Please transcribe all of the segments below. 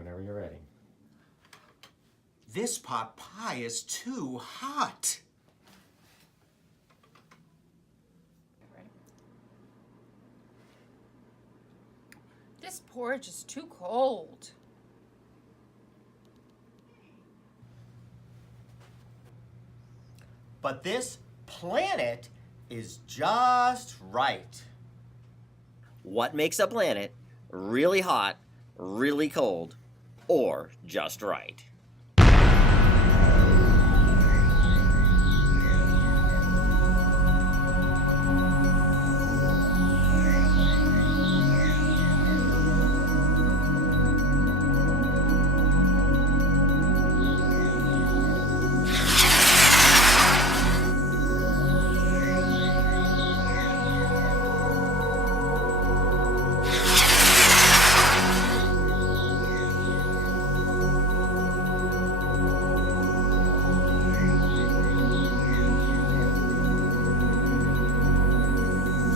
Whenever you're ready. This pot pie is too hot. This porridge is too cold. But this planet is just right. What makes a planet really hot, really cold, or just right?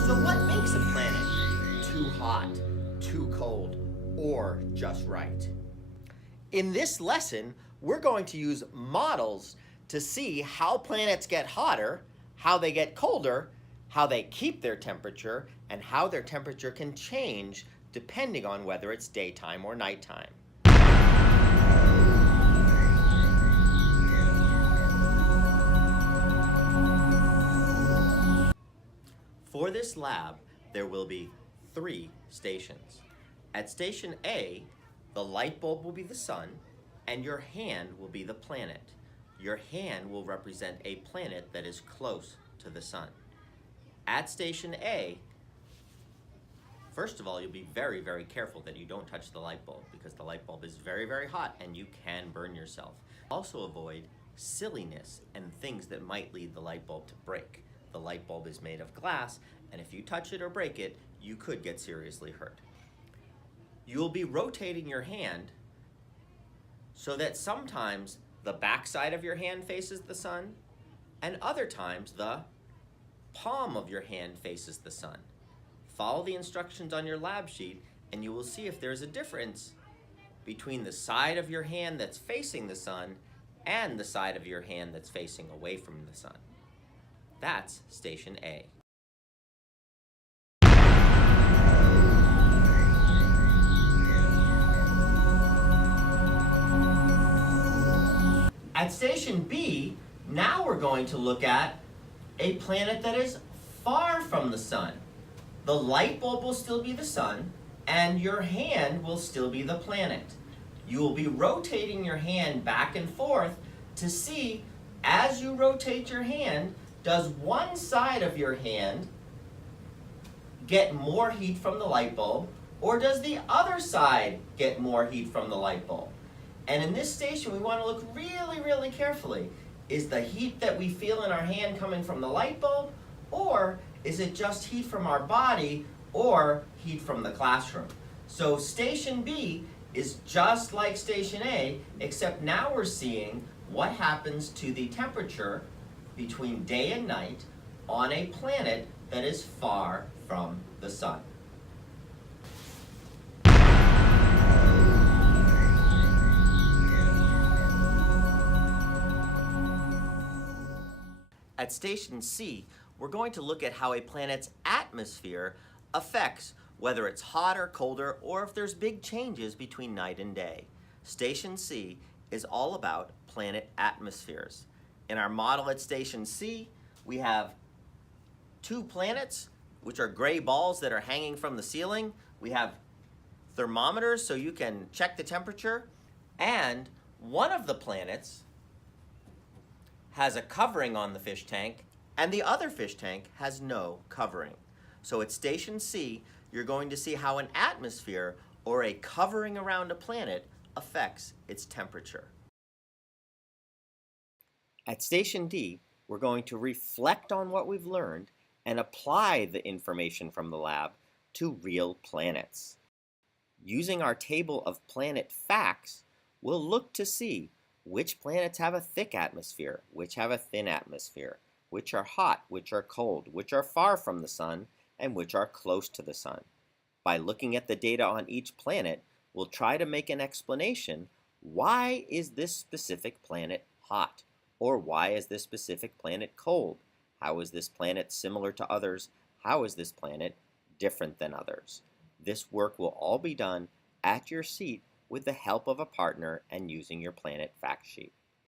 So what makes a planet too hot, too cold, or just right? In this lesson, we're going to use models to see how planets get hotter, how they get colder, how they keep their temperature, and how their temperature can change depending on whether it's daytime or nighttime. For this lab, there will be 3 stations. At station A, the light bulb will be the sun, and your hand will be the planet. Your hand will represent a planet that is close to the sun. At station A, first of all, you'll be very, very careful that you don't touch the light bulb because the light bulb is very, very hot and you can burn yourself. Also avoid silliness and things that might lead the light bulb to break. The light bulb is made of glass, and if you touch it or break it, you could get seriously hurt. You'll be rotating your hand so that sometimes the back side of your hand faces the sun, and other times the palm of your hand faces the sun. Follow the instructions on your lab sheet, and you will see if there's a difference between the side of your hand that's facing the sun and the side of your hand that's facing away from the sun. That's station A. At station B, now we're going to look at a planet that is far from the sun. The light bulb will still be the sun, and your hand will still be the planet. You will be rotating your hand back and forth to see, as you rotate your hand, does one side of your hand get more heat from the light bulb, or does the other side get more heat from the light bulb? And in this station, we want to look really, really carefully. Is the heat that we feel in our hand coming from the light bulb, or is it just heat from our body or heat from the classroom? So station B is just like station A, except now we're seeing what happens to the temperature between day and night on a planet that is far from the sun. At station C, we're going to look at how a planet's atmosphere affects whether it's hotter, colder, or if there's big changes between night and day. Station C is all about planet atmospheres. In our model at station C, we have 2 planets, which are gray balls that are hanging from the ceiling. We have thermometers so you can check the temperature, and one of the planets has a covering on the fish tank, and the other fish tank has no covering. So at station C, you're going to see how an atmosphere or a covering around a planet affects its temperature. At station D, we're going to reflect on what we've learned and apply the information from the lab to real planets. Using our table of planet facts, we'll look to see which planets have a thick atmosphere, which have a thin atmosphere, which are hot, which are cold, which are far from the sun, and which are close to the sun. By looking at the data on each planet, we'll try to make an explanation. Why is this specific planet hot? Or why is this specific planet cold? How is this planet similar to others? How is this planet different than others? This work will all be done at your seat with the help of a partner and using your planet fact sheet.